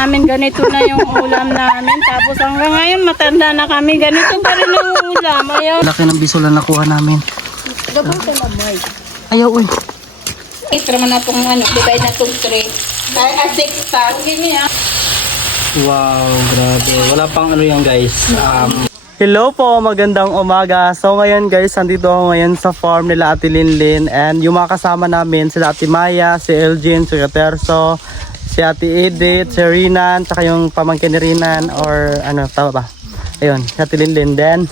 namin ganito na yung ulam namin. Tapos hanggang ngayon matanda na kami. Ganito pa rin ang ulam. Ayaw. Laki ng biso na nakuha namin. Gabang ka na boy. Ayaw, uy. Itra man na itong ano. Divide na itong tray. Kaya adik sa. Ganyan. Wow, grabe. Wala pang ano yan guys. Hello po, magandang umaga. So ngayon guys, nandito ako ngayon sa farm nila Ate Linlin. And yung mga kasama namin, sila Ate Maya, si Elgin, si Terso, si Ate Edith, si Rinan, tsaka yung pamangkin ni Rinan or ano, tama ba? Ayun, si Ate Linlin. Then,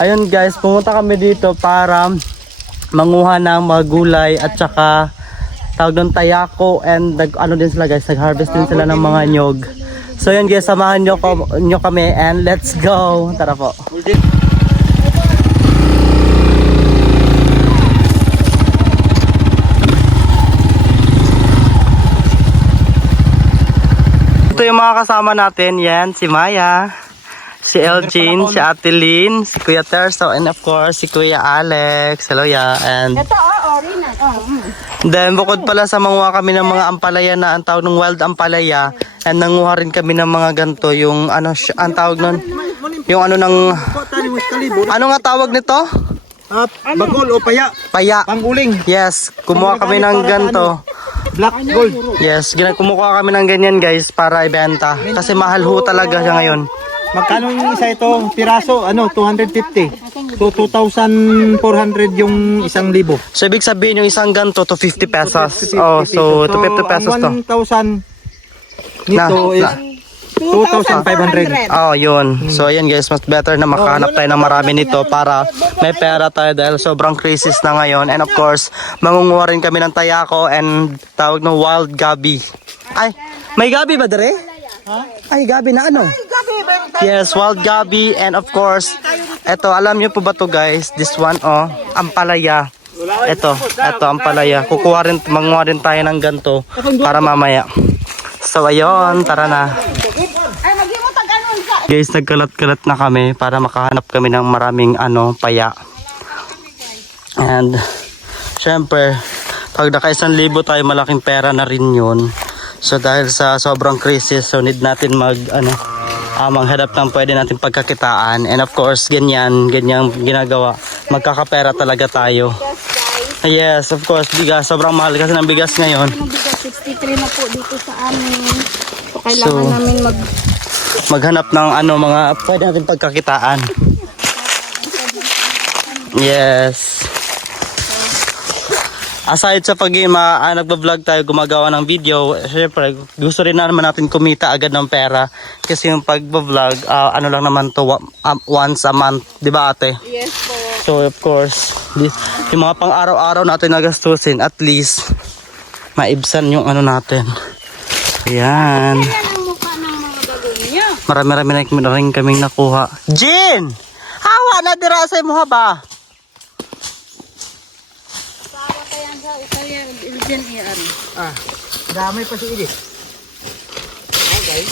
ayun guys, pumunta kami dito para manguha ng mga gulay at tsaka tawag doon tayako and ano din sila guys, nag-harvest din sila ng mga nyog. So yun guys, samahan nyo kami and let's go. Tara po. Ito yung mga kasama natin. Yan, si Maya, si Elgin, si Ate Lynn, si Kuya Terso, and of course si Kuya Alex. Hello ya. And Ito Rina. then bukod pala sa manguha kami ng mga ampalaya na ang tawag ng wild ampalaya, and nanguha rin kami ng mga ganto, yung ano ang tawag nun, yung ano ng ano nga tawag nito? Bagol o paya. Paya. Panguling. Yes, kumuha kami ng ganto. Black gold. Yes, kumuha kami ng ganyan guys para ibenta. Kasi mahal ho talaga siya ngayon. Magkano yung isa ito? Piraso, ano, 250. So, 2,400 yung 1,000. So ibig sabihin yung isang ganto to 50 pesos. Oh, so to 50 pesos to. 1,000 nito is 2,500. Oh, yun. So ayan guys, mas better na makahanap tayo ng marami nito para may pera tayo dahil sobrang crisis na ngayon. And of course, mangunguha rin kami ng tayako and tawag ng wild gabi. Ay, may gabi ba dere? Ay, gabi na ano? Yes, wild gabi and of course, eto, alam niyo po ba to guys? This one, oh, ampalaya. Eto, ampalaya. Manguha rin tayo ng ganto para mamaya. So ayun, tara na. Guys, nagkalat-kalat na kami para makahanap kami ng maraming ano, paya. And syempre, pag naka 1,000 tayo, malaking pera na rin yun. So dahil sa sobrang crisis, so need natin maghanap ng pwede natin pagkakitaan. And of course, ganyan ginagawa. Magkakapera talaga tayo. Yes, of course, bigas. Sobrang mahal kasi ng bigas ngayon. Bigas 63 na po dito sa amin. So kailangan namin maghanap ng mga pwede natin pagkakitaan. Yes. Aside sa nagba-vlog tayo, gumagawa ng video, syempre gusto rin naman natin kumita agad ng pera kasi yung pagba-vlog ano lang naman to, once a month, 'di ba ate? Yes po. So of course, yung mga pang-araw-araw natin na gastusin, at least maibsan yung ano natin. Ayan. Marami-rami na rin kaming nakuha. Jin! Hawa na dira sa mo ba? Damay pa si Edith. Okay.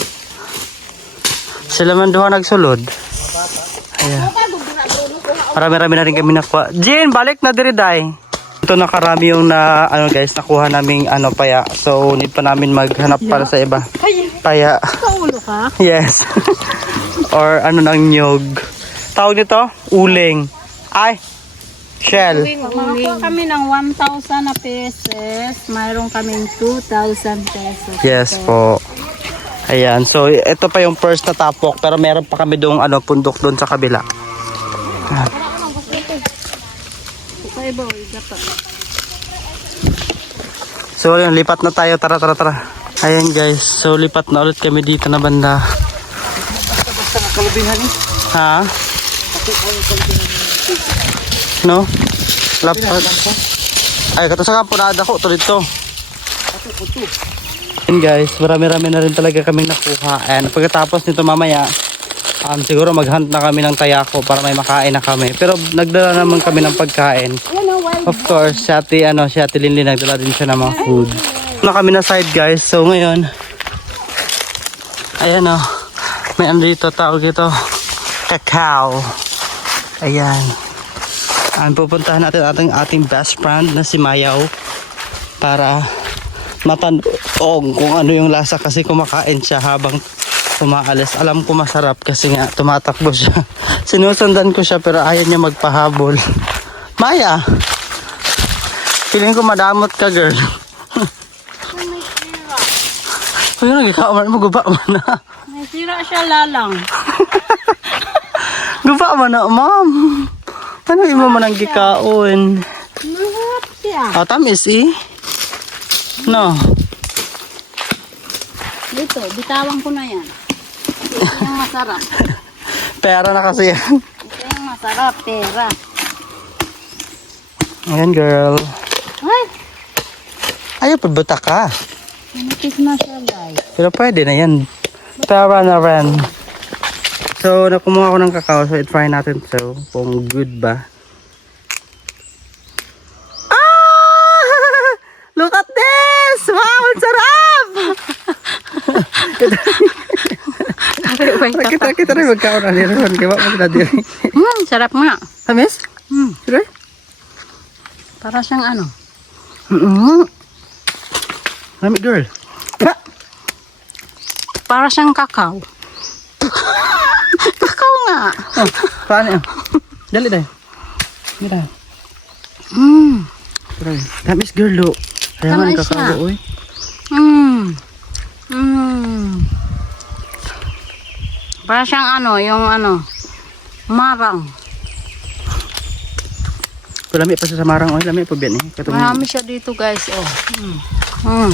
Sila man duha nagsulod. Ayan. Marami-rami na rin kami nakuha. Jin, balik na diri day. Ito nakarami yung guys, nakuha naming paya. So need pa namin maghanap para sa iba. Paya. Paulo ka? Yes. Or ng nyog. Tawag nito? Uling. Ay. Shell. Makakuha kami ng 1,000 na pesos. Mayroon kaming 2,000 pesos. Yes po. Ayan. So ito pa yung first na tapok. Pero meron pa kami doong pundok doon sa kabila. So yun, lipat na tayo. Tara. Ayan guys. So lipat na ulit kami dito na banda. Basta kalubingan eh. Ha? No? Lapat. Ay, kato sa kampo na ko to dito. And guys, marami-rami na rin talaga kami nakuha. And pagkatapos nito mamaya, siguro maghunt na kami ng tayako para may makain na kami. Pero nagdala naman kami ng pagkain. Of course, si Ate Linlin nagdala din siya ng mga food. Na kami na side guys. So ngayon, ayan may andito tawag ito, cacao. Ayan. Pupuntahan natin ating best friend na si Mayaw para Ong kung ano yung lasa kasi kumakain siya habang umaalis. Alam ko masarap kasi nga tumatakbo siya. Sinusundan ko siya pero ayaw niya magpahabol. Maya, feeling ko madamot ka, girl. Ayun, nagkakaman mo, guba mo na. May sira siya lalang. Guba mo na, ma'am. Ano mo man ang gikaon? Mahirap siya. Oh, tamis eh. No. Dito, bitawan ko na yan. Ito yung masarap. Pera na kasi yan. Ito yung masarap, pera. Ayan, girl. Ay, Ayaw, pagbuta ka. manipis na siya, guys. Pero pwede na yan. Pera na rin. So, nakumuha ko ng kakao. So, i-try natin to. Kung good ba. Ah! Look at this! Wow, ang sarap! Kita rin magkaon na nila. Kaya magkadiri. Sarap nga. Tamis? Sure? Para siyang ano. Lami, girl. Para siyang kakao. Kakao nga. Oh, paano yan? Dali tayo. Mira. Tamis, girl, lo. Kaya man Tamis kakao, siya. oy. Para siyang ano, yung ano, marang. Lami pa sa samarang, oy. Lami pa biyan eh. Katong Marami siya dito, guys. Oh.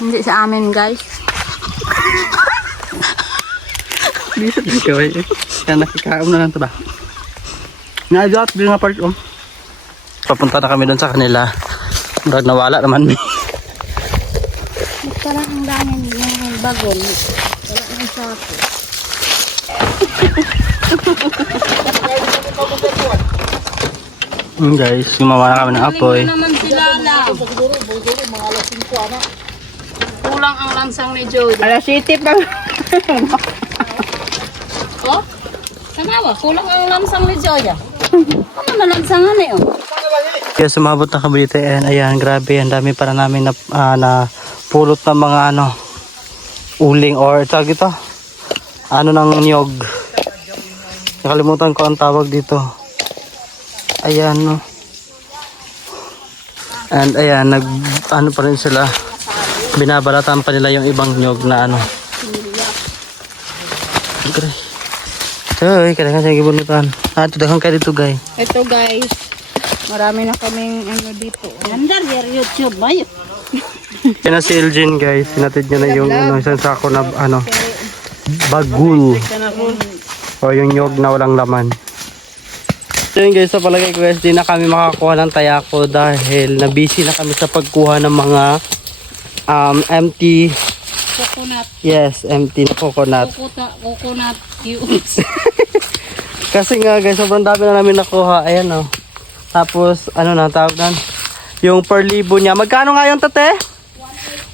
Hindi sa amin, guys. Bisa din ka, oy. Kaya nakikaon na lang ito ba? Na-adjust din nga part, oh. Papunta na kami doon sa kanila. Murag nawala naman. Basta lang ang dami ng bagon. Wala nang sako. Guys, gumawa na kami ng apoy. Galing naman sila lang. Kulang ang lansang ni Joey. Alas 7 pa. Oh? Sanawa, kulang ang lansang ni Joey. Ano na lansangan eh, oh. Kaya sumabot na kami dito and ayan, grabe, ang dami para namin na pulot ng mga ano, uling or tawag ito, ano ng niyog. Nakalimutan ko ang tawag dito. Ayan, no. And ayan, ano pa rin sila, binabalatan pa nila yung ibang niyog na ano. Ito, kailangan siya gibunutan. Ito, dahan kayo dito, guys. Ito, guys. Marami na kaming ano dito. Ganda, YouTube ba yun? Yan na si Elgin, guys. Sinatid niya na yung ano, isang sako na ano, bagul. O yung nyog na walang laman. So yun guys, sa palagay ko guys, di na kami makakuha ng tayako dahil na-busy na kami sa pagkuha ng mga empty, Coconut. yes, empty na coconut. Coconut cubes. Kasi nga guys, sobrang dami na namin nakuha. Ayan o. Tapos, ano na, tawag na. Yung per libo niya. Magkano nga yung tate?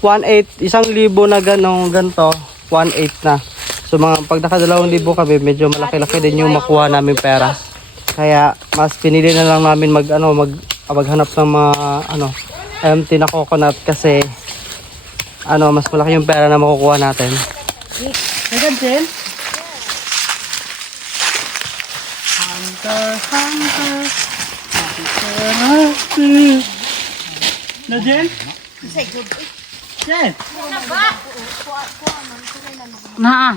1.8. 1,000 na ganito. 1.8 na. So mga pag naka 2,000 kami, medyo malaki-laki din yung makuha namin pera. Kaya mas pinili na lang namin maghanap ng mga ano, empty na coconut kasi ano, mas malaki yung pera na makukuha natin. Ayan, Jen. Hunter, hunter. Na, Jen? Jen? Na.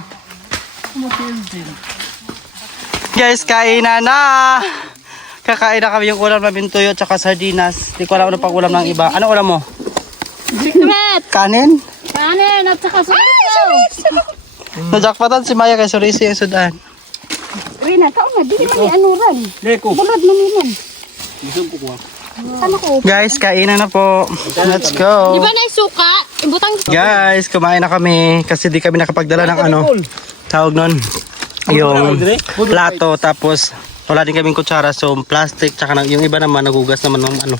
Guys, kainan na! Kakain na kami yung ulam na bintuyo at saka sardinas. Hindi ko alam ano pang ulam ng iba. Ano ulam mo? Secret! Kanin? Kanin at saka suriso. Najakpatan si Maya kay Surisi yung sudan. Rina, kao na. Di naman ni anuran. Leko. Bulad na nilan. Sana ko. Guys, kainan na po. Let's go. Di ba na suka? Ibutang. Guys, kumain na kami kasi di kami nakapagdala ng ano. Tawag nun. Yung plato tapos wala din kaming kutsara so plastic tsaka yung iba naman nagugas naman ng ano.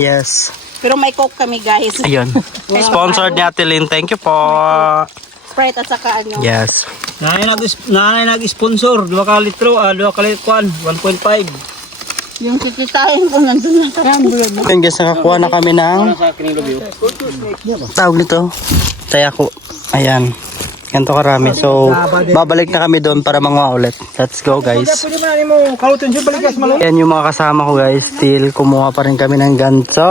Yes. Pero may coke kami, guys. Ayun. Sponsored ni Ate Lynn. Thank you po. Sprite at saka ano. Yes. Nanay nag-sponsor, 2 ka litro, 2 ka litro, 1.5. Yung kikitain ko nandun na kaya bulod. Yan guys, nakakuha na kami ng tawag nito, tayako. Ayan. Ganito karami. So, babalik na kami doon para manguha ulit. Let's go guys. Ayan yung mga kasama ko guys. Still, kumuha pa rin kami ng ganito.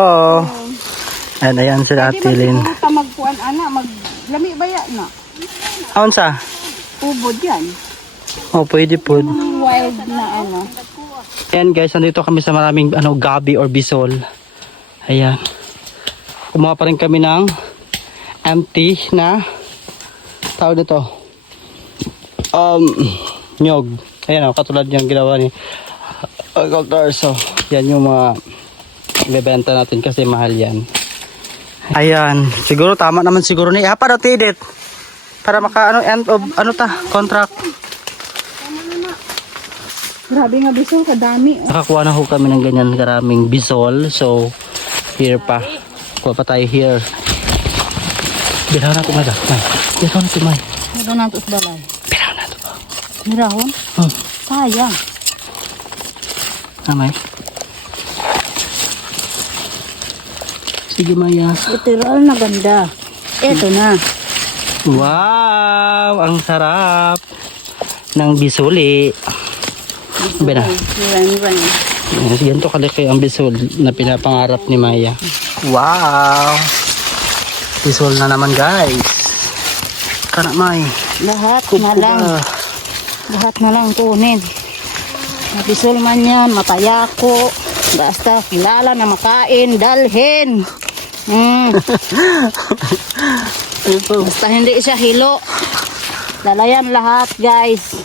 And ayan sila Atilin. Ka magkuan ana, maglami baya na. Aon sa? Ubod yan. Oh, pwede po. Wild na ano. Ayan guys, nandito kami sa maraming gabi or bisol. Ayan. Kumuha pa rin kami ng empty na tawag nito. Nyog. Ayan katulad yung ginawa ni Dr. So, yan yung mga ibebenta natin kasi mahal yan. Ayan, siguro tama naman siguro ni para tidit. Para maka end of contract. Grabe nga bisol, kadami. Nakakuha na ho kami ng ganyan karaming bisol. So, here pa. Kuha pa tayo here. Bilaw na ito, Mada. Bilaw na ito, May. Bilaw na ito sa balay. Bilaw na ito ba? Mirahon? Sayang. May. Sige, Maya. Literal na ganda. Eto na. Wow! Ang sarap ng bisuli. Sabi na. Ren. Ganito kalaki ang bisol na pinapangarap ni Maya. Wow! Bisol na naman guys. Kana May. Lahat na lang. Lahat na lang kunin. Mabisol man yan, matayako. Basta kilala na makain, dalhin. Basta hindi siya hilo. Dalayan lahat guys.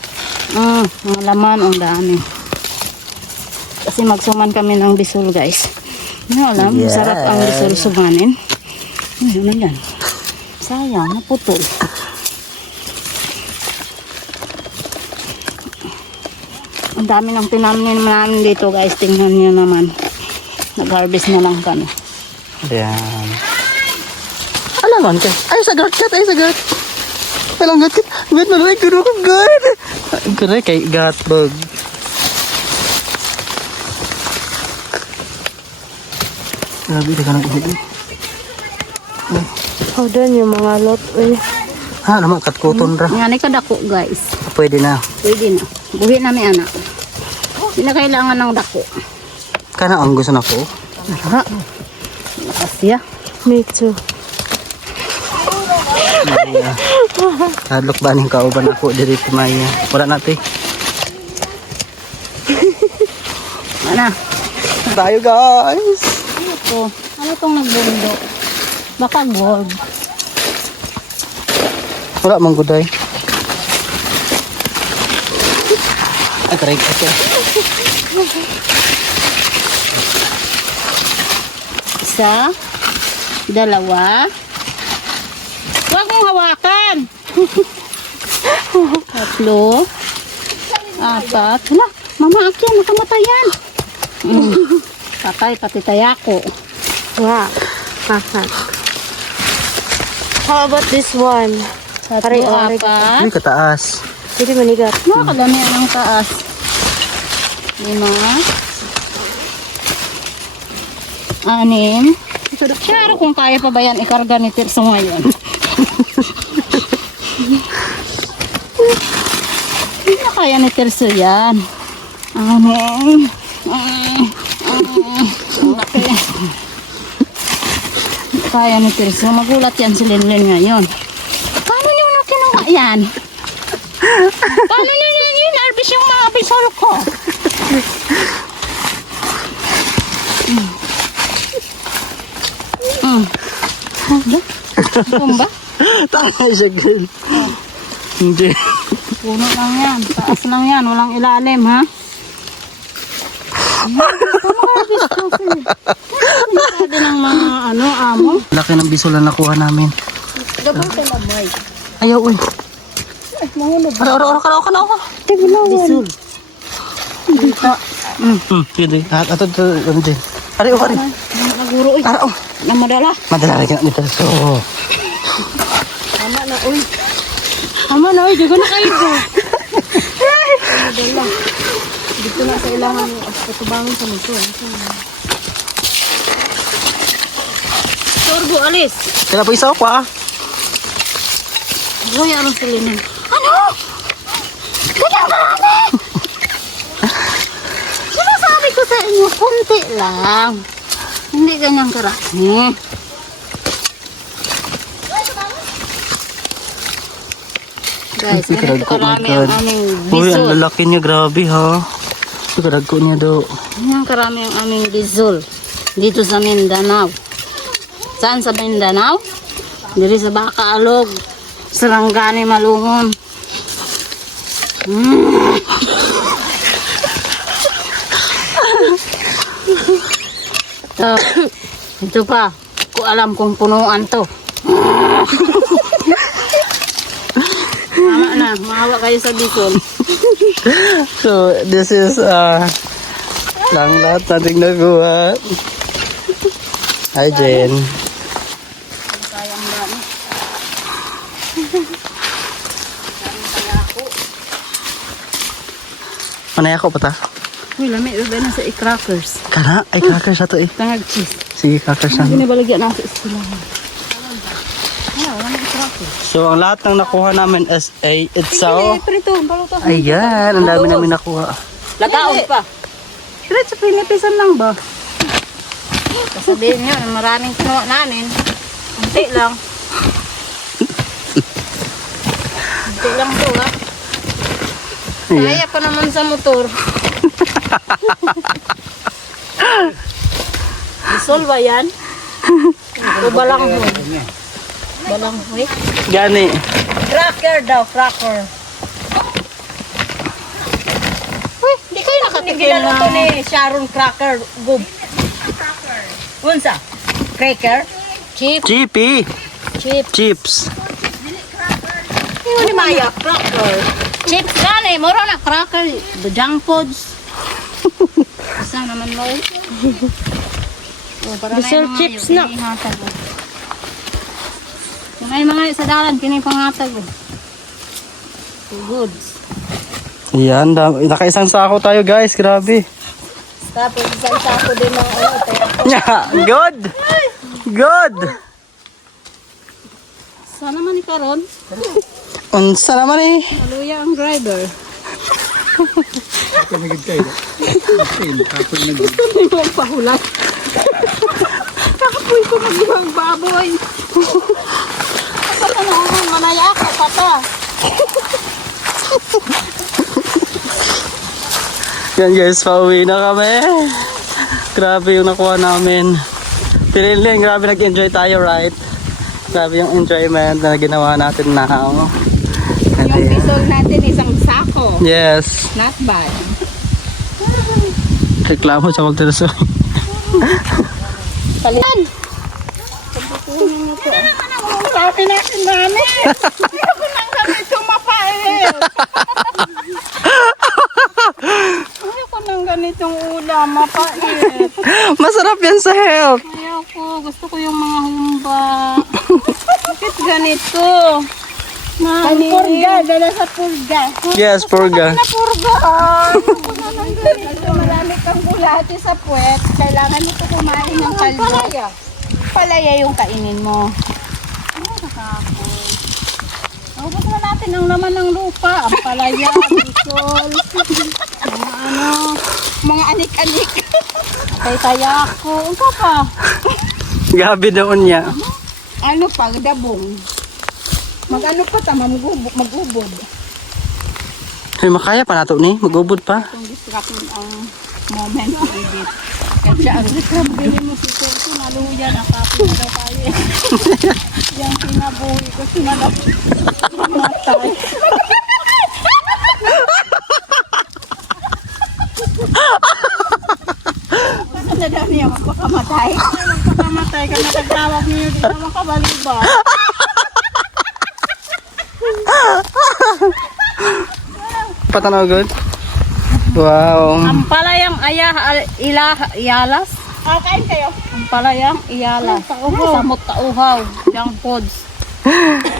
Ang laman, ang dami. Kasi magsuman kami ng bisol guys. Alam, masarap ang bisol sumanin. Ano yan? Sayang, naputol. Ang dami ng tinamin namin dito guys. Tingnan nyo naman. Nag-harvest na lang kami. Ayan. Alam ka. Ay, sagot kat. Ay, sagot. Alam kat. Gat na rin. Guro ko gat. Guro kay gatbog. Grabe, di ka nang uhod. Oh, doon yung mga lot. Naman, katkuton ra. Nga ni kadako guys. Pwede na. Pwede na. Buhi na may anak. Hindi na kailangan ng dako. Kana ang gusto na ko. Ha? Nakasya. Me too. Hadlok ba ning kauban ako diri sa Maya. Wala natin. Ano? Tayo guys. Ano to? Ano tong nagbundo? Baka gold. Wala mang guday. Ay, taray kasi. Isa. Dalawa. Huwag mong hawakan. Tatlo. Apat. Hala, mama akyan, nakamatay yan. Patay, pati tayako. Wow. Perfect. How about this one? Tatlo, apat. Uy, kataas. Hindi manigat. Nakakadami ang taas. 5. 6. Siyaro kung kaya pa ba yan ikarga ni Tirso ngayon. Hindi na kaya ni Tirso yan. 6. Laki. Kaya ni Tirso. Magulat yan si Linlin ngayon. Paano nyo na kinuha yan? Paano nyo inarbis yung mga bisol ko? Tumba? Tama siya girl. Hindi. Puno lang yan. Taas lang yan. Walang ilalim, ha? Sabi ng mga amo. Laki ng bisol na nakuha namin. Gabang talabay. Ayaw, uy. Mahulog. Aro, ka. Bisol. Dito. Pwede. Ato, hindi. Ari, ari. Naguro, uy. Ara, Na madala. madala rin ka nito. So, Tama na, uy. Tama na, uy. Diyan na kayo ko. Madala. Dito na sa ilangan patubangin sa motor. Turbo, alis. Kaya po isa pa. Uy, anong silinin? Ano? Ganyan karami! Sinasabi ko sa inyo, kunti lang. Hindi ganyan karami. Guys, ganito karami ang aming Uy, ang bizol. lalaki niya, grabe ha. Kadag ko niya do. Ganyan karami ang aming bizol. Dito sa Mindanao. Saan sa Mindanao? Diri sa Bacaalog. Sarangani, Malungon. Ito pa. Ko alam kung punuan to. Tama na. Mahawa kayo sa Bicol. So, this is lang lahat nating nakuha. Hi, Jen. Sayang dami. Manay ako pa ta? Uy, lamig. Iba na sa crackers. Kana? Ay, crackers na to eh. Tangag cheese. Sige, crackers na. Binabalagyan na sa istilahan. Wala may crackers. So, ang lahat ng nakuha namin is a itsaw. Prito, baluto. Ayan, ang dami namin nakuha. Lataon pa. Diretso, pinipisan lang ba? Sabihin nyo, maraming kinuha namin. Kunti lang. Kunti lang to, ha? Kaya pa naman sa motor. Isol ba yan? O balanghoy? Balanghoy? Gani. Cracker daw, cracker. Uy, di kayo nakatikim na ni Sharon Cracker. Gub. Unsa? Cracker? Chip. Chippy. Chip. Chips. Ano ni Maya? Cracker. Chips gani. Moro na cracker. The junk foods. Isa naman mo. Bisol chips na. May mga sa dalan, kini pangatag. Goods. Yan, nakaisang sako tayo guys, grabe. Tapos isang sako din ng ano. Yeah, good. Good. Sana man ikaron. Unsa naman eh. Maluya ang driver. Hindi mo pahulat. Kapoy ko magibang baboy. Kapag ano, manaya ako, pata. Yan guys, pauwi na kami. Grabe yung nakuha namin. Tinilin, grabe nag-enjoy tayo, right? Grabe yung enjoyment na ginawa natin now. Yung bisol natin isang sako. Yes. Not bad. Reklamo sa Walter Soy. Palitan. Hindi naman ang sabi natin namin. Hindi ako nang ganito mapait. Hindi ako nang ganitong ulam mapait. Masarap yan sa health. Ayoko. Gusto ko yung mga humba. Bakit ganito? Purga. Dala sa purga. Yes, purga. Na purga. Ayoko na nang ganito. Marami kang bulati sa puwet. Kailangan mo ito kumain ng kaldo. Palaya yung kainin mo. Ay, nakakapon. Ubus na natin ang laman ng lupa. Ang palaya, bisol, mga ano, mga anik-anik. Tay-taya ko. Ang pa. Gabi doon niya. Ano pa, dabong. Mag-ano pa ta, mag-ubod. Ay, makaya pa nato ni. Mag-ubod pa. Itong distraction ang moment to edit. Kasi ang bili mo si Sergio, naluya, nakapin na daw tayo. Yung pinabuhi ko, sinalap. Matay. Kasi na daw niya magpakamatay. Magpakamatay ka na tagtawag niyo, di naman kabaliba. Patanaw good. Wow. Ang palayang iyalas. Kain kayo. Ang palayang iyalas. Samot tauhaw. Junk foods.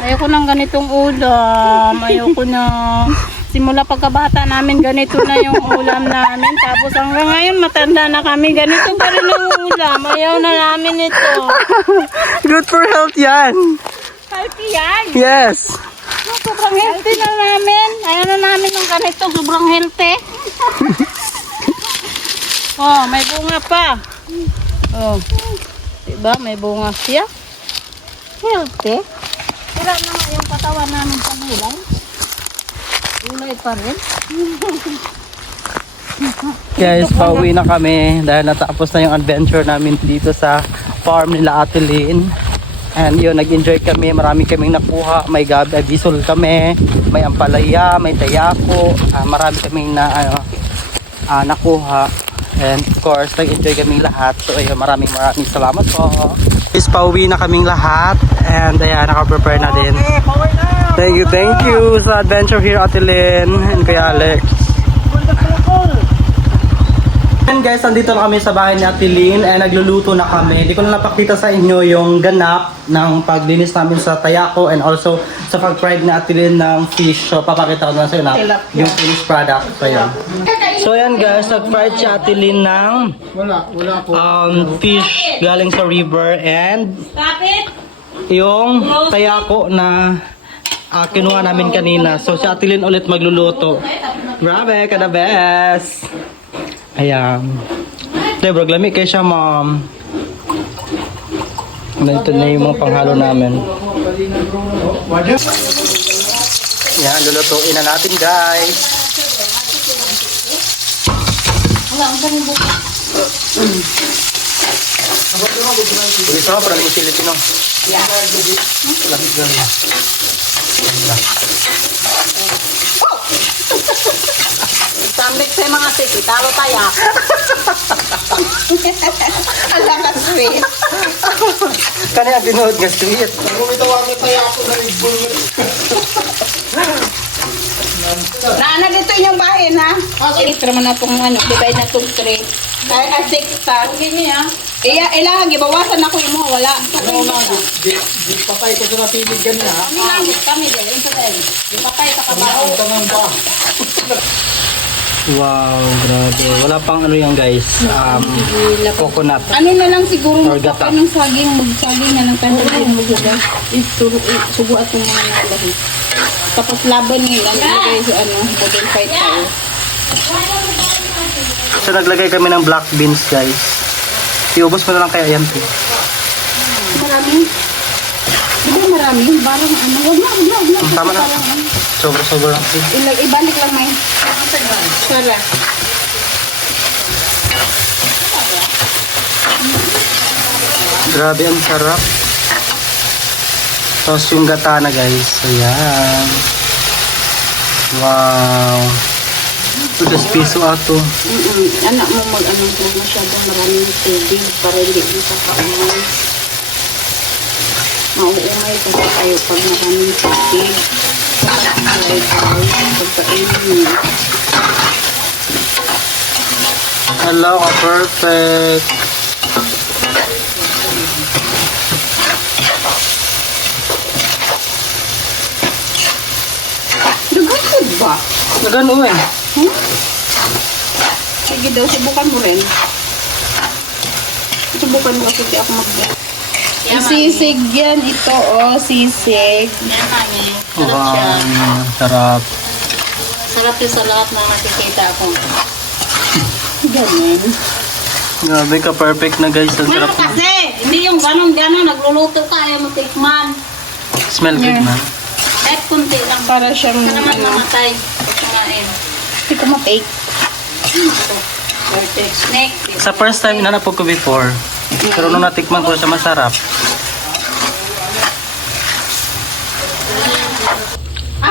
Ayoko ng ganitong ulam. Ayoko na. Simula pagkabata namin, ganito na yung ulam namin. Tapos hanggang ngayon, matanda na kami. Ganito pa rin ang ulam. Ayaw na namin ito. Good for health yan. Healthy yan. Yes. Sobrang healthy na namin. Ayaw na namin ng ganito. Sobrang healthy. Oh, may bunga pa. Oh. Diba? May bunga siya. Healthy. Sira na nga yung katawan namin sa gulay. Gulay pa rin. Guys, pauwi na kami dahil natapos na yung adventure namin dito sa farm nila Ate Lynn. And yun, nag-enjoy kami. Marami kaming nakuha. May gabi, bisol kami. May ampalaya, may tayako. Marami kaming nakuha. And of course, nag-enjoy kaming lahat. So ayun, maraming salamat po. Guys, pauwi na kaming lahat. And ayan, naka-prepare na din. Thank you sa adventure here, Ate Lynn and Kuya Alex. And guys, andito na kami sa bahay ni Ate Lynn and nagluluto na kami. Hindi ko na napakita sa inyo yung ganap ng paglinis namin sa tayako and also sa pag-fried ni Ate Lynn ng fish. So papakita ko na sa inyo na yung finished product. So yun. So yan guys, nag-fried si Ate Lynn ng fish galing sa river and yung tayako na kinuha namin kanina. So si Ate Lynn ulit magluluto. Grabe, kada best! Ayan. Ito, bro, lami kayo siya, ma'am. Ito na yung mga panghalo namin. Yan, lulutuin na natin, guys. Bisa ka, parang yung silipino. Sambik sa mga sisi, talo tayo. Alam ka sweet. Kanya binuhod nga sweet. Naana dito yung bahay na. Extra man na itong divide na itong 3. Ay, 6 ta. Ilang, ibawasan ako yung mga wala. Di patay ko sa pilig ganyan ha. Kami din, yung sa tayo. Di patay sa kabaho. Wow, grabe. Wala pang ano yan, guys. Coconut. Ano na lang siguro Or magpapay gata. ng saging, magsaging na ng tayo yung magluga. Sugo at yung mga nalahi. Tapos laban nila, nilagay sa model fight tayo. So naglagay kami ng black beans, guys. Iubos mo na lang kaya yan, te. Marami. Di ba marami? Barang wag na. Tama na. Sobra-sobra lang. Ibalik lang may. Sara. Grabe, ang sarap. Tapos yung gata na, guys. Ayan. Wow. Tudas piso ato. Anak mo kung masyadong maraming tubig para hindi mo sa kaumay. Mauumay kasi tayo pag maraming tubig. Pagkainin. Hello, ka perfect. Naghatid ba? Nagano eh. Sige daw, subukan mo rin. Subukan mo kasi di ako Sisig yan ito, sisig. Wow, sarap. Sarap yung sa lahat na nakikita ko. Ganun. Grabe ka, perfect na, guys. Ang sarap. Kasi, hindi yung ganon-ganon, nagluluto ka, ayaw mo tikman. Smell good, man. Kahit kunti lang. Para siyang, ka naman mamatay. Kumain. Hindi ko ma-take. Snake. Sa first time, inanapog ko before. Pero nung natikman ko siya, masarap.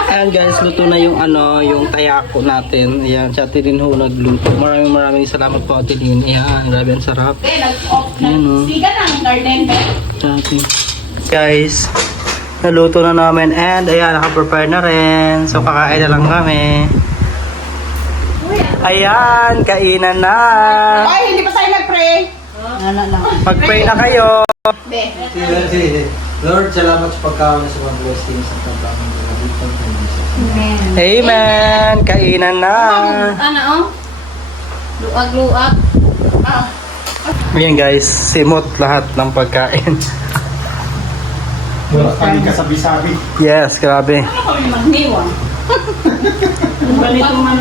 Ayan guys, luto na yung yung tayako natin. Ayan, si Ate Lynn ho nagluto. Maraming salamat po, Ate Lynn. Ayan, grabe ang sarap. Ayan o. Siga ng garden, Dati. Guys, naluto na namin and ayan, naka-prepare na rin. So kakain na lang kami. Ayan, kainan na. Ay, hindi pa tayo nag-pray. Mag-pray na kayo. Lord, salamat sa pagkawan sa mga blessings at pagkawan ng Amen! Kainan na! Ano oh? Luag-luag. Ayan guys, simot lahat ng pagkain. Wala kami kasabi-sabi. Yes, grabe. Ano kami magniwan? Balito man